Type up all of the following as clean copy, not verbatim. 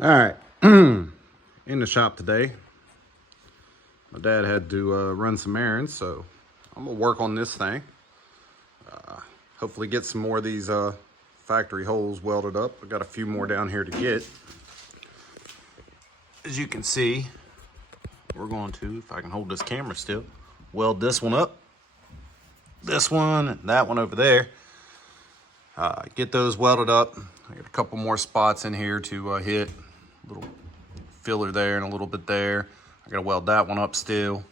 All right, in the shop today. My dad had to run some errands, so I'm gonna work on this thing. Hopefully get some more of these factory holes welded up. I got a few more down here to get. As you can see, we're going to, if I can hold this camera still, weld this one up, this one, and that one over there. Get those welded up. I got a couple more spots in here to hit. A little filler there and a little bit there. I gotta weld that one up still.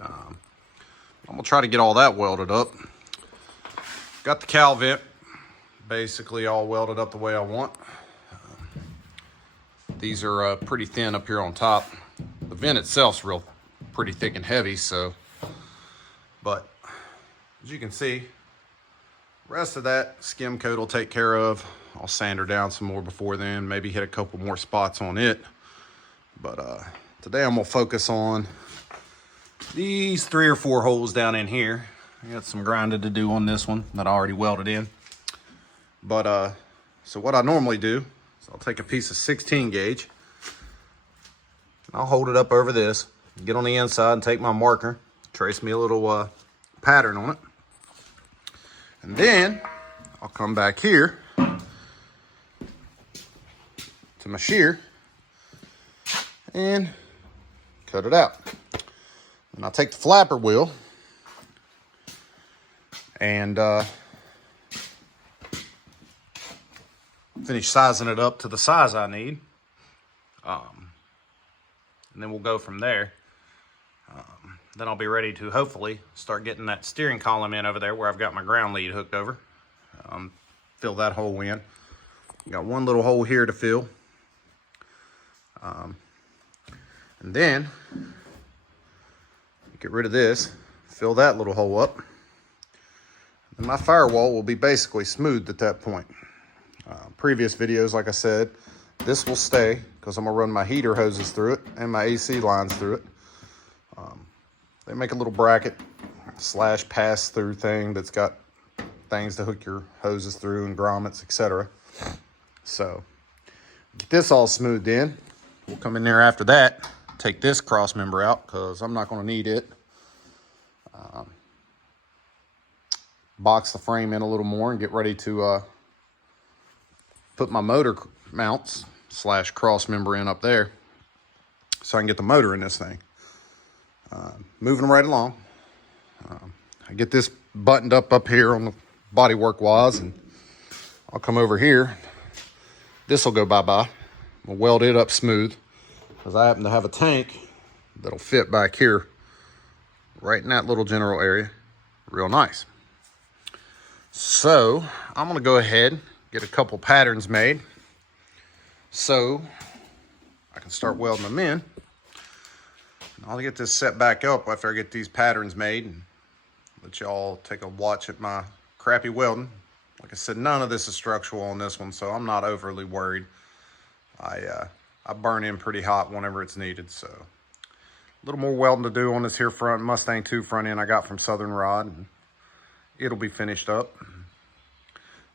I'm gonna try to get all that welded up. Got the cowl vent basically all welded up the way I want. These are pretty thin up here on top. The vent itself's pretty thick and heavy, so, but as you can see, rest of that skim coat will take care of. I'll sand her down some more before then, maybe hit a couple more spots on it. But today I'm gonna focus on these 3 or 4 holes down in here. I got some grinding to do on this one that I already welded in. But so what I normally do is I'll take a piece of 16 gauge and I'll hold it up over this, get on the inside and take my marker, trace me a little pattern on it. And then I'll come back here to my shear and cut it out. And I'll take the flapper wheel and finish sizing it up to the size I need. And then we'll go from there. Then I'll be ready to hopefully start getting that steering column in over there where I've got my ground lead hooked over. Fill that hole in. Got one little hole here to fill. And then get rid of this, fill that little hole up. And my firewall will be basically smoothed at that point. Previous videos, like I said, this will stay because I'm gonna run my heater hoses through it and my AC lines through it. They make a little bracket / pass through thing that's got things to hook your hoses through and grommets, etc. So get this all smoothed in. We'll come in there after that, take this cross member out because I'm not going to need it. Box the frame in a little more and get ready to put my motor mounts / cross member in up there so I can get the motor in this thing. Moving right along. I get this buttoned up here on the bodywork wise, and I'll come over here. This will go bye-bye. We'll weld it up smooth because I happen to have a tank that'll fit back here right in that little general area. Real nice. So I'm going to go ahead, get a couple patterns made so I can start welding them in. I'll get this set back up after I get these patterns made and let y'all take a watch at my crappy welding. Like I said, none of this is structural on this one, so I'm not overly worried. I burn in pretty hot whenever it's needed, so a little more welding to do on this here front Mustang 2 front end I got from Southern Rod, and it'll be finished up.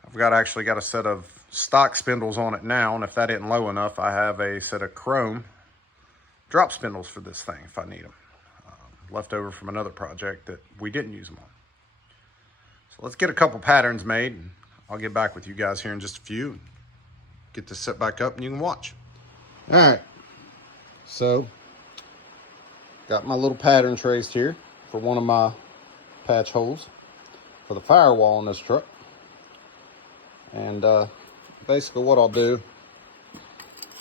I've actually got a set of stock spindles on it now, and if that isn't low enough, I have a set of chrome drop spindles for this thing if I need them. Left over from another project that we didn't use them on. So let's get a couple patterns made, and I'll get back with you guys here in just a few and get this set back up and you can watch. All right, so got my little pattern traced here for one of my patch holes for the firewall on this truck. And basically what I'll do,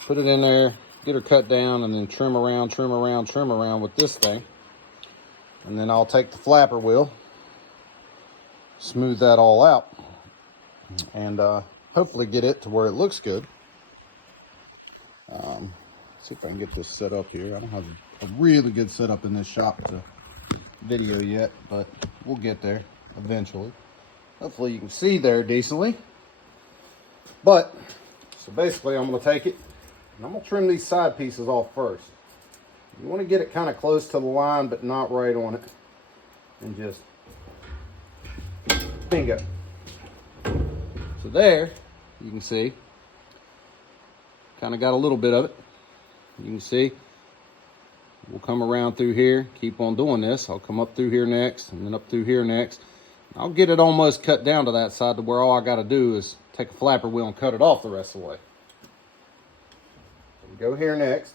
put it in there, get her cut down, and then trim around with this thing. And then I'll take the flapper wheel, smooth that all out, and hopefully get it to where it looks good. See if I can get this set up here. I don't have a really good setup in this shop to video yet, but we'll get there eventually. Hopefully you can see there decently. But, so basically I'm going to take it and I'm going to trim these side pieces off first. You want to get it kind of close to the line, but not right on it. And just bingo. So there, you can see Kind of got a little bit of it. You can see. We'll come around through here, keep on doing this. I'll come up through here next, and then up through here next. I'll get it almost cut down to that side to where all I got to do is take a flapper wheel and cut it off the rest of the way. So go here next.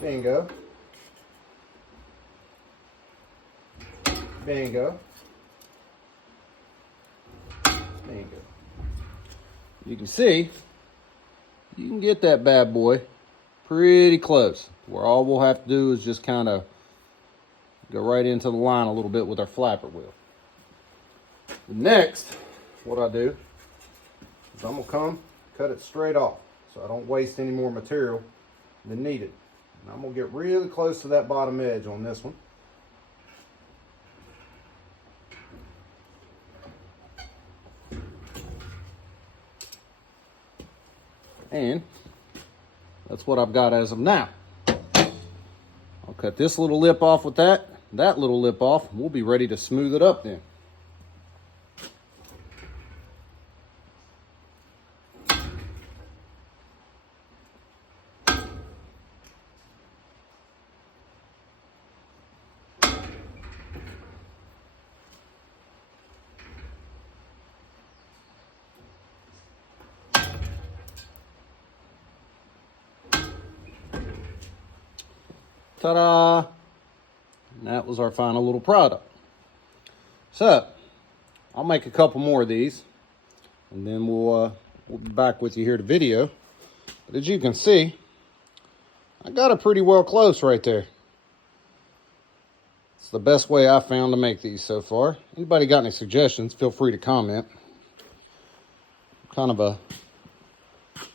Bingo. Bingo. Bingo. You can see, you can get that bad boy pretty close, where all we'll have to do is just kind of go right into the line a little bit with our flapper wheel. Next, what I do is I'm going to come cut it straight off so I don't waste any more material than needed. And I'm going to get really close to that bottom edge on this one. And that's what I've got as of now. I'll cut this little lip off with that little lip off. We'll be ready to smooth it up then. Ta-da! And that was our final little product. So, I'll make a couple more of these, and then we'll be back with you here to video. But as you can see, I got it pretty well close right there. It's the best way I found to make these so far. Anybody got any suggestions, feel free to comment. Kind of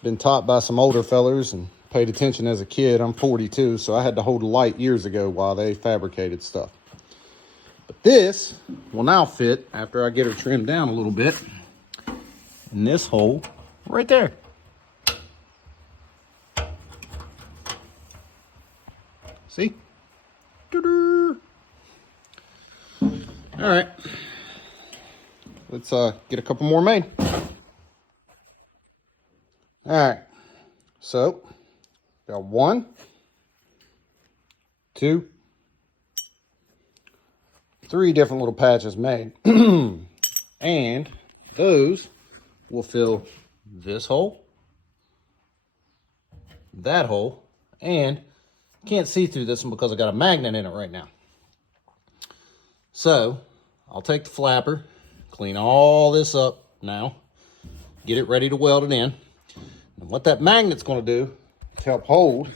been taught by some older fellers and paid attention as a kid. I'm 42, so I had to hold a light years ago while they fabricated stuff. But this will now fit, after I get her trimmed down a little bit, in this hole right there. See? All right. Let's get a couple more made. All right. So, got 1, 2, 3 different little patches made. And those will fill this hole, that hole, and can't see through this one because I got a magnet in it right now. So, I'll take the flapper, clean all this up now, get it ready to weld it in. And what that magnet's going to do is help hold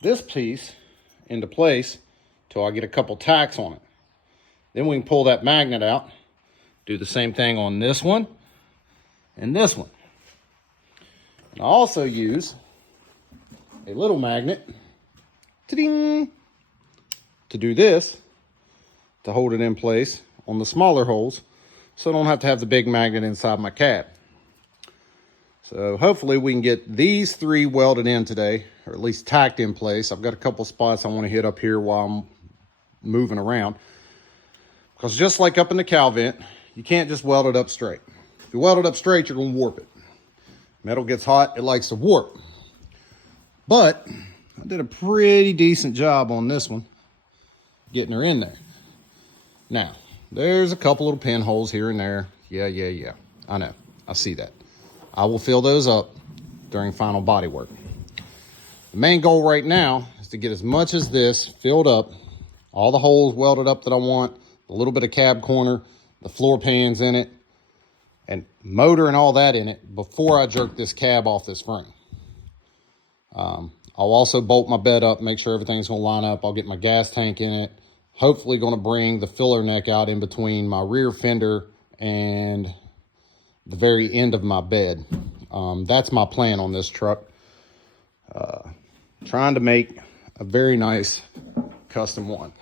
this piece into place till I get a couple tacks on it. Then we can pull that magnet out, do the same thing on this one and this one. And I also use a little magnet to do this, to hold it in place on the smaller holes, so I don't have to have the big magnet inside my cab. So hopefully we can get these 3 welded in today, or at least tacked in place. I've got a couple spots I want to hit up here while I'm moving around. Because just like up in the cow vent, you can't just weld it up straight. If you weld it up straight, you're going to warp it. Metal gets hot, it likes to warp. But I did a pretty decent job on this one, getting her in there. Now, there's a couple little pinholes here and there. Yeah. I know. I see that. I will fill those up during final body work. The main goal right now is to get as much as this filled up, all the holes welded up that I want, a little bit of cab corner, the floor pans in it, and motor and all that in it before I jerk this cab off this frame. I'll also bolt my bed up, make sure everything's going to line up. I'll get my gas tank in it. Hopefully going to bring the filler neck out in between my rear fender and the very end of my bed. That's my plan on this truck. Trying to make a very nice custom one.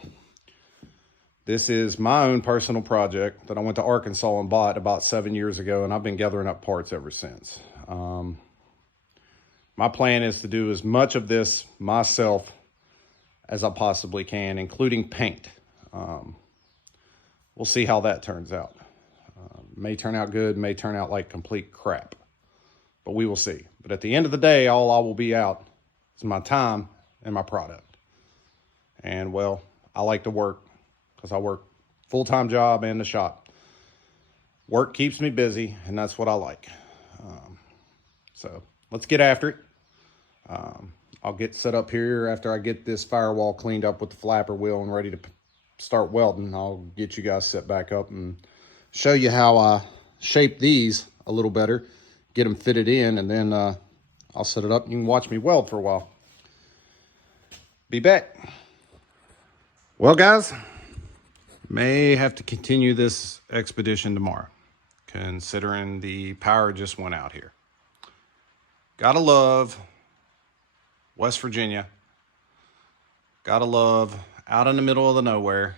This is my own personal project that I went to Arkansas and bought about 7 years ago, and I've been gathering up parts ever since. My plan is to do as much of this myself as I possibly can, including paint. We'll see how that turns out. May turn out good, may turn out like complete crap. But we will see. But at the end of the day, all I will be out is my time and my product. And, well, I like to work because I work full-time job and the shop. Work keeps me busy, and that's what I like. So let's get after it. I'll get set up here after I get this firewall cleaned up with the flapper wheel and ready to start welding. I'll get you guys set back up and show you how I shape these a little better, get them fitted in, and then I'll set it up and you can watch me weld for a while. Be back. Well, guys, may have to continue this expedition tomorrow, considering the power just went out here. Gotta love West Virginia. Gotta love out in the middle of the nowhere,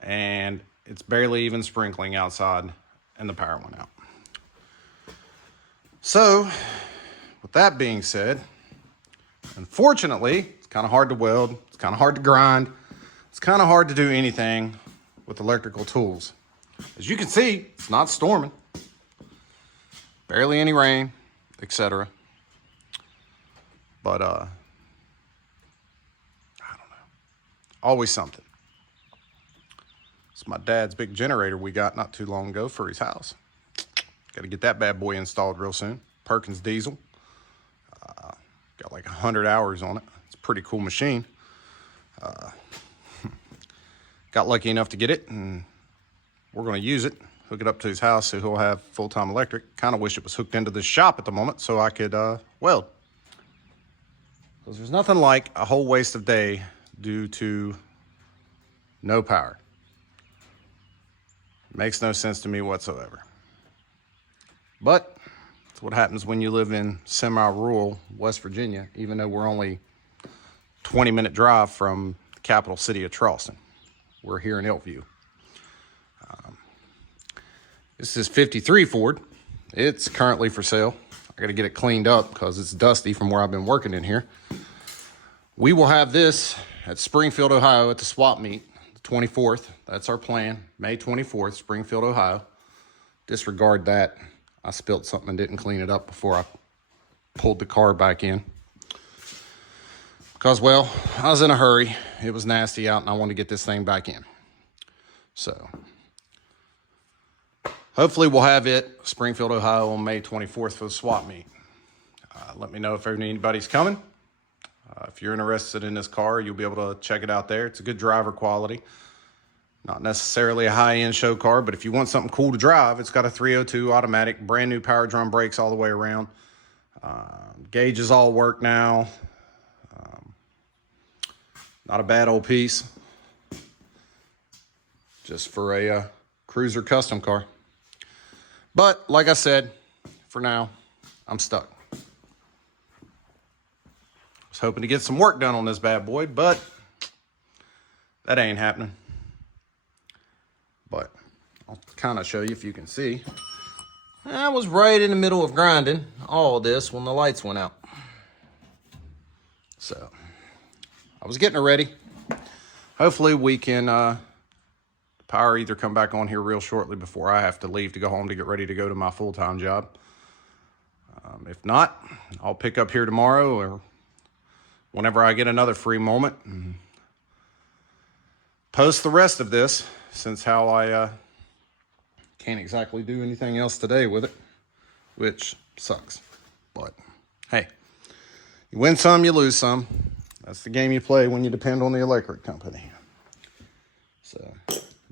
and it's barely even sprinkling outside and the power went out. So with that being said, unfortunately, it's kind of hard to weld, it's kind of hard to grind, it's kind of hard to do anything with electrical tools. As you can see, it's not storming, barely any rain, etc. But I don't know, always something. It's my dad's big generator we got not too long ago for his house. Got to get that bad boy installed real soon. Perkins diesel. Got like 100 hours on it. It's a pretty cool machine. Got lucky enough to get it, and we're going to use it, hook it up to his house so he'll have full-time electric. Kind of wish it was hooked into this shop at the moment so I could weld. Because there's nothing like a whole waste of day due to no power. Makes no sense to me whatsoever. But it's what happens when you live in semi-rural West Virginia, even though we're only 20-minute drive from the capital city of Charleston. We're here in Elkview. This is 53 Ford. It's currently for sale. I got to get it cleaned up because it's dusty from where I've been working in here. We will have this at Springfield, Ohio at the swap meet, the 24th. That's our plan, May 24th, Springfield, Ohio. Disregard that. I spilled something and didn't clean it up before I pulled the car back in. Because, well, I was in a hurry. It was nasty out and I wanted to get this thing back in. So, hopefully we'll have it, Springfield, Ohio on May 24th for the swap meet. Let me know if anybody's coming. If you're interested in this car, you'll be able to check it out there. It's a good driver quality. Not necessarily a high-end show car, but if you want something cool to drive, it's got a 302 automatic, brand new power drum brakes all the way around. Gauges all work now. Not a bad old piece. Just for a cruiser custom car. But, like I said, for now, I'm stuck. I was hoping to get some work done on this bad boy, but that ain't happening. But I'll kind of show you if you can see. I was right in the middle of grinding all of this when the lights went out. So I was getting it ready. Hopefully we can power either come back on here real shortly before I have to leave to go home to get ready to go to my full-time job. If not, I'll pick up here tomorrow or whenever I get another free moment and post the rest of this, since how I can't exactly do anything else today with it, which sucks. But hey, you win some, you lose some. That's the game you play when you depend on the electric company. So,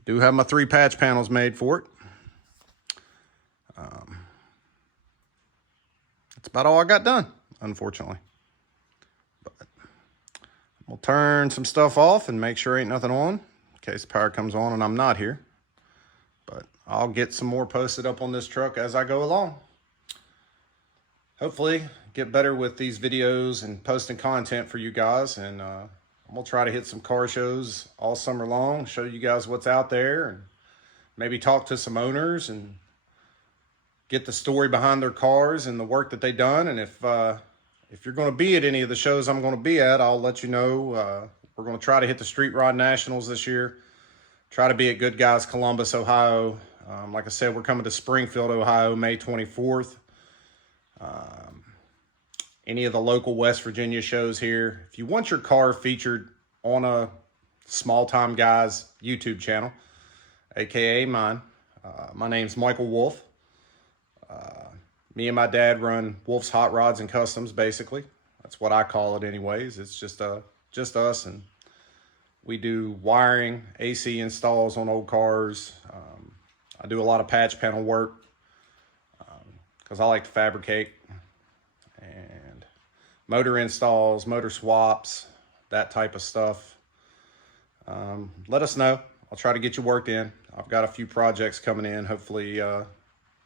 do have my 3 patch panels made for it. That's about all I got done, unfortunately. But we'll turn some stuff off and make sure ain't nothing on in case the power comes on and I'm not here. But I'll get some more posted up on this truck as I go along. Hopefully get better with these videos and posting content for you guys, and I'm gonna try to hit some car shows all summer long, show you guys what's out there, and maybe talk to some owners and get the story behind their cars and the work that they done. And if you're going to be at any of the shows I'm going to be at, I'll let you know. We're going to try to hit the Street Rod Nationals this year. Try to be at Good Guys Columbus, Ohio Like I said, we're coming to Springfield, Ohio, May 24th. Any of the local West Virginia shows here. If you want your car featured on a Small Time Guys YouTube channel, aka mine, my name's Michael Wolf. Me and my dad run Wolf's Hot Rods and Customs, basically. That's what I call it anyways. It's just us, and we do wiring, AC installs on old cars. I do a lot of patch panel work because I like to fabricate, and motor installs, motor swaps, that type of stuff. Let us know. I'll try to get you worked in. I've got a few projects coming in. Hopefully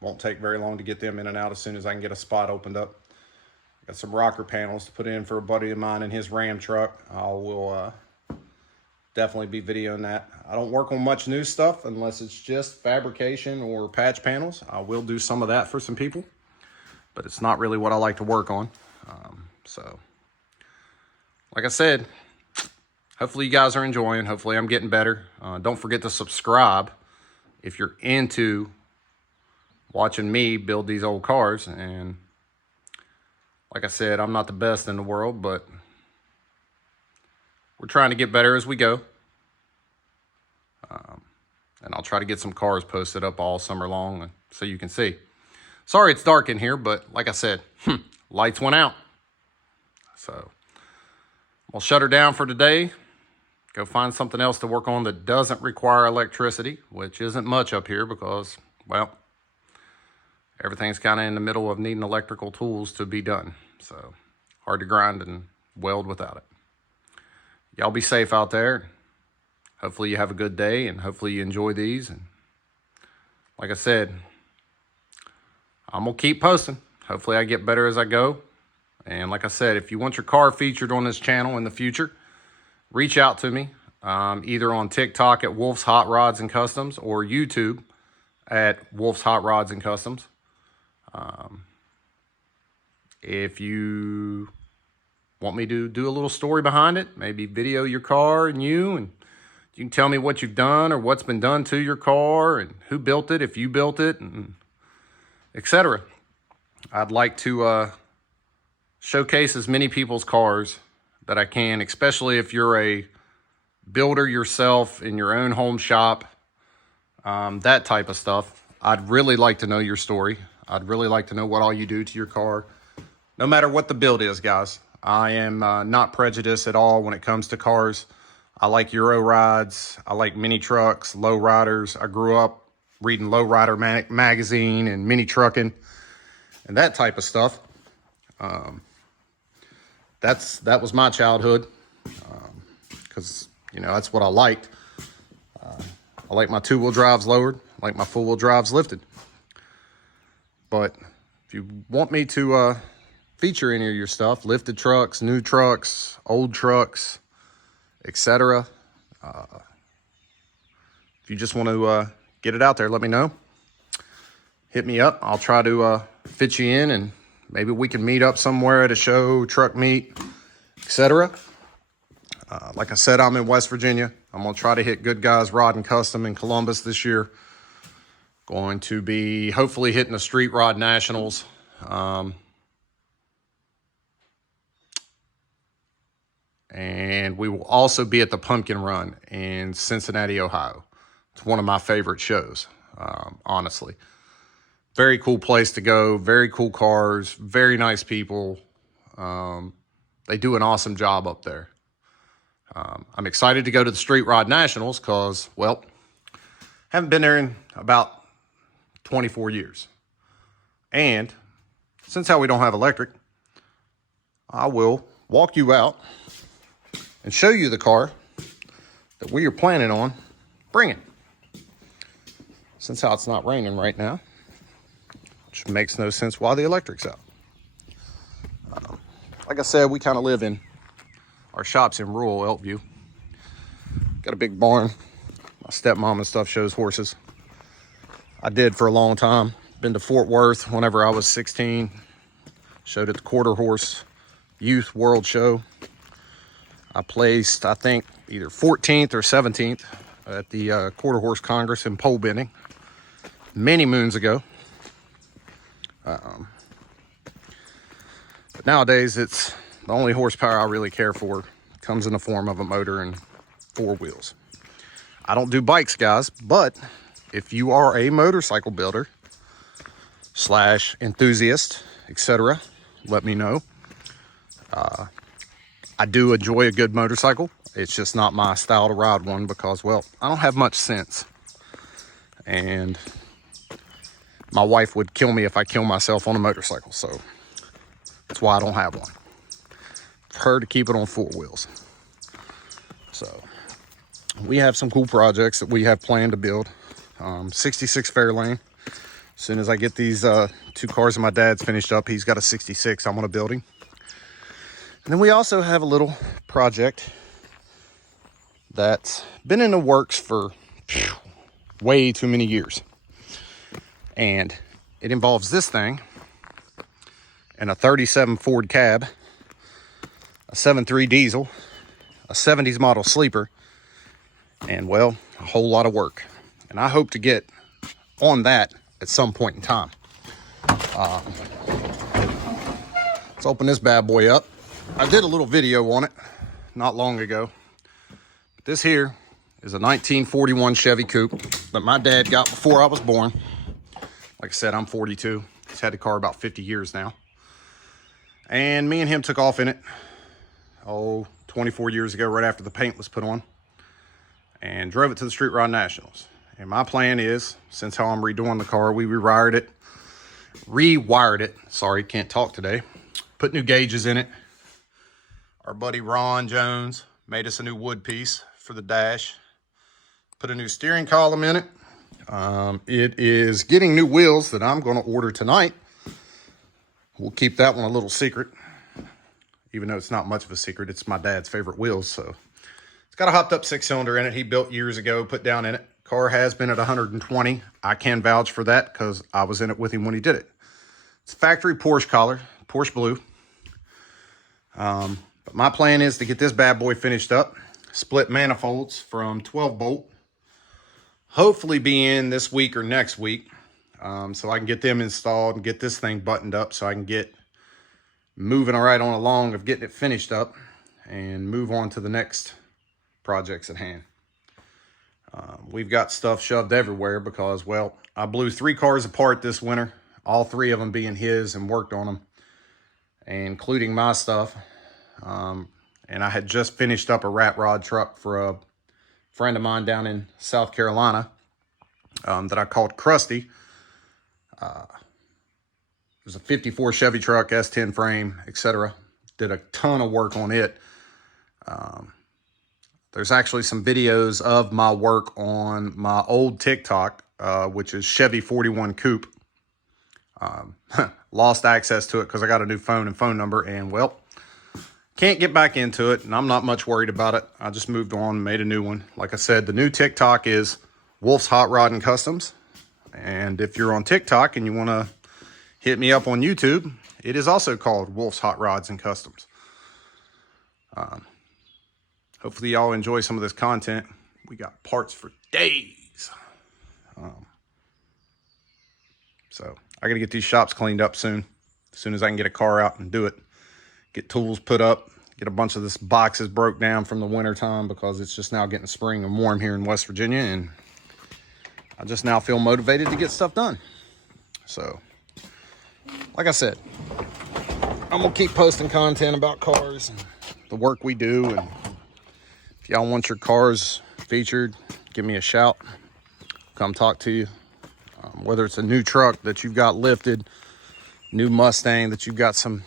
won't take very long to get them in and out as soon as I can get a spot opened up. Got some rocker panels to put in for a buddy of mine in his Ram truck. I will definitely be videoing that. I don't work on much new stuff unless it's just fabrication or patch panels. I will do some of that for some people, but it's not really what I like to work on. So, like I said, hopefully you guys are enjoying. Hopefully I'm getting better. Don't forget to subscribe if you're into watching me build these old cars. And like I said, I'm not the best in the world, but we're trying to get better as we go. And I'll try to get some cars posted up all summer long so you can see. Sorry it's dark in here, but like I said, lights went out. So I'll shut her down for today. Go find something else to work on that doesn't require electricity, which isn't much up here because, well, everything's kind of in the middle of needing electrical tools to be done. So hard to grind and weld without it. Y'all be safe out there. Hopefully you have a good day, and hopefully you enjoy these. And like I said, I'm going to keep posting. Hopefully I get better as I go. And like I said, if you want your car featured on this channel in the future, reach out to me, either on TikTok at Wolf's Hot Rods and Customs or YouTube at Wolf's Hot Rods and Customs. If you want me to do a little story behind it, maybe video your car and you can tell me what you've done or what's been done to your car and who built it, if you built it, and etc. I'd like to showcase as many people's cars that I can, especially if you're a builder yourself in your own home shop, that type of stuff. I'd really like to know your story. I'd really like to know what all you do to your car, no matter what the build is, guys. I am not prejudiced at all when it comes to cars. I like Euro rides. I like mini trucks, low riders. I grew up reading Low Rider magazine and mini trucking and that type of stuff. That was my childhood, because that's what I liked. I like my two-wheel drives lowered, I like my four-wheel drives lifted. But if you want me to feature any of your stuff, lifted trucks, new trucks, old trucks, etc., if you just want to get it out there, let me know. Hit me up. I'll try to fit you in, and maybe we can meet up somewhere at a show, truck meet, etc. Like I said, I'm in West Virginia. I'm going to try to hit Good Guys Rod and Custom in Columbus this year. Going to be hopefully hitting the Street Rod Nationals. And we will also be at the Pumpkin Run in Cincinnati, Ohio. It's one of my favorite shows, honestly. Very cool place to go. Very cool cars. Very nice people. They do an awesome job up there. I'm excited to go to the Street Rod Nationals because, well, haven't been there in about 24 years. And since how we don't have electric, I will walk you out and show you the car that we are planning on bringing. Since how it's not raining right now, which makes no sense while the electric's out. Like I said, we kind of live in, our shop's in rural Elkview. Got a big barn. My stepmom and stuff shows horses. I did for a long time. Been to Fort Worth whenever I was 16. Showed at the Quarter Horse Youth World Show. I placed, I think, either 14th or 17th at the Quarter Horse Congress in pole bending. many moons ago. But nowadays, it's the only horsepower I really care for comes in the form of a motor and 4 wheels. I don't do bikes, guys, but if you are a motorcycle builder / enthusiast, etc., let me know. I do enjoy a good motorcycle. It's just not my style to ride one because, well, I don't have much sense. And my wife would kill me if I kill myself on a motorcycle. So that's why I don't have one. For her to keep it on 4 wheels. So we have some cool projects that we have planned to build. 66 Fairlane. As soon as I get these 2 cars that my dad's finished up, he's got a 66 I'm going to build him. And then we also have a little project that's been in the works for way too many years. And it involves this thing and a 37 Ford cab, a 7.3 diesel, a 70s model sleeper, and, well, a whole lot of work. And I hope to get on that at some point in time. Let's open this bad boy up. I did a little video on it not long ago. This here is a 1941 Chevy Coupe that my dad got before I was born. Like I said, I'm 42. He's had the car about 50 years now. And me and him took off in it, 24 years ago, right after the paint was put on, and drove it to the Street Rod Nationals. And my plan is, since how I'm redoing the car, we rewired it. Sorry, can't talk today. Put new gauges in it. Our buddy Ron Jones made us a new wood piece for the dash. Put a new steering column in it. It is getting new wheels that I'm going to order tonight. We'll keep that one a little secret. Even though it's not much of a secret, it's my dad's favorite wheels. So it's got a hopped up 6-cylinder in it he built years ago, put down in it. Car has been at 120. I can vouch for that because I was in it with him when he did it. It's factory Porsche color, Porsche blue. But my plan is to get this bad boy finished up. Split manifolds from 12 bolt. Hopefully be in this week or next week. So I can get them installed and get this thing buttoned up so I can get moving right on along of getting it finished up and move on to the next projects at hand. We've got stuff shoved everywhere because, well, I blew 3 cars apart this winter, all 3 of them being his, and worked on them, including my stuff. And I had just finished up a rat rod truck for a friend of mine down in South Carolina that I called Krusty. It was a 54 Chevy truck, S10 frame, etc. Did a ton of work on it. There's actually some videos of my work on my old TikTok, which is Chevy 41 Coupe. Lost access to it because I got a new phone and phone number, and, well, can't get back into it, and I'm not much worried about it. I just moved on and made a new one. Like I said, the new TikTok is Wolf's Hot Rod and Customs. And if you're on TikTok and you want to hit me up on YouTube, it is also called Wolf's Hot Rods and Customs. Hopefully y'all enjoy some of this content. We got parts for days. So I got to get these shops cleaned up soon. As soon as I can get a car out and do it. Get tools put up. Get a bunch of this boxes broke down from the winter time because it's just now getting spring and warm here in West Virginia. And I just now feel motivated to get stuff done. So, like I said, I'm going to keep posting content about cars and the work we do. And if y'all want your cars featured, give me a shout. Come talk to you. Whether it's a new truck that you've got lifted, new Mustang that you've got some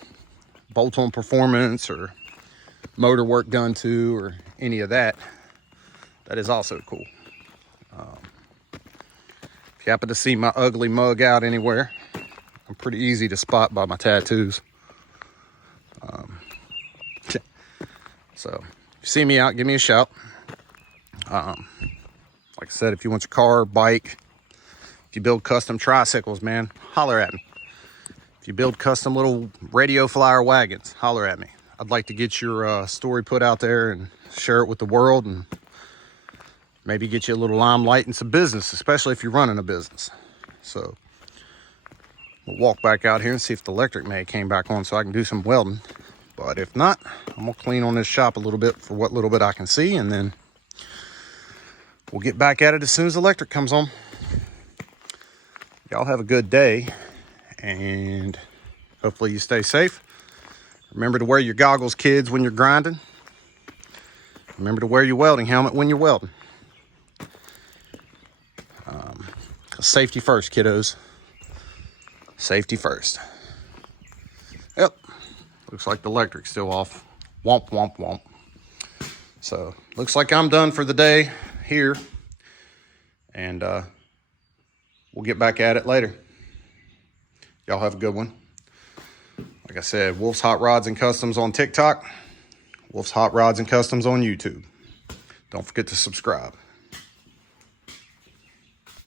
bolt-on performance or motor work done to, or any of that, that is also cool. If you happen to see my ugly mug out anywhere, I'm pretty easy to spot by my tattoos. So if you see me out, give me a shout. Like I said, if you want your car, bike, if you build custom tricycles, man, holler at me. If you build custom little radio flyer wagons, holler at me. I'd like to get your story put out there and share it with the world, and maybe get you a little limelight and some business, especially if you're running a business. So we'll walk back out here and see if the electric maid came back on so I can do some welding. But if not, I'm gonna clean on this shop a little bit for what little bit I can see, and then we'll get back at it as soon as the electric comes on. Y'all have a good day, and hopefully you stay safe. Remember to wear your goggles, kids, when you're grinding. Remember to wear your welding helmet when you're welding. Safety first, kiddos. Safety first. Yep. Looks like the electric's still off. Womp, womp, womp. So, looks like I'm done for the day here. And we'll get back at it later. Y'all have a good one. Like I said, Wolf's Hot Rods and Customs on TikTok. Wolf's Hot Rods and Customs on YouTube. Don't forget to subscribe.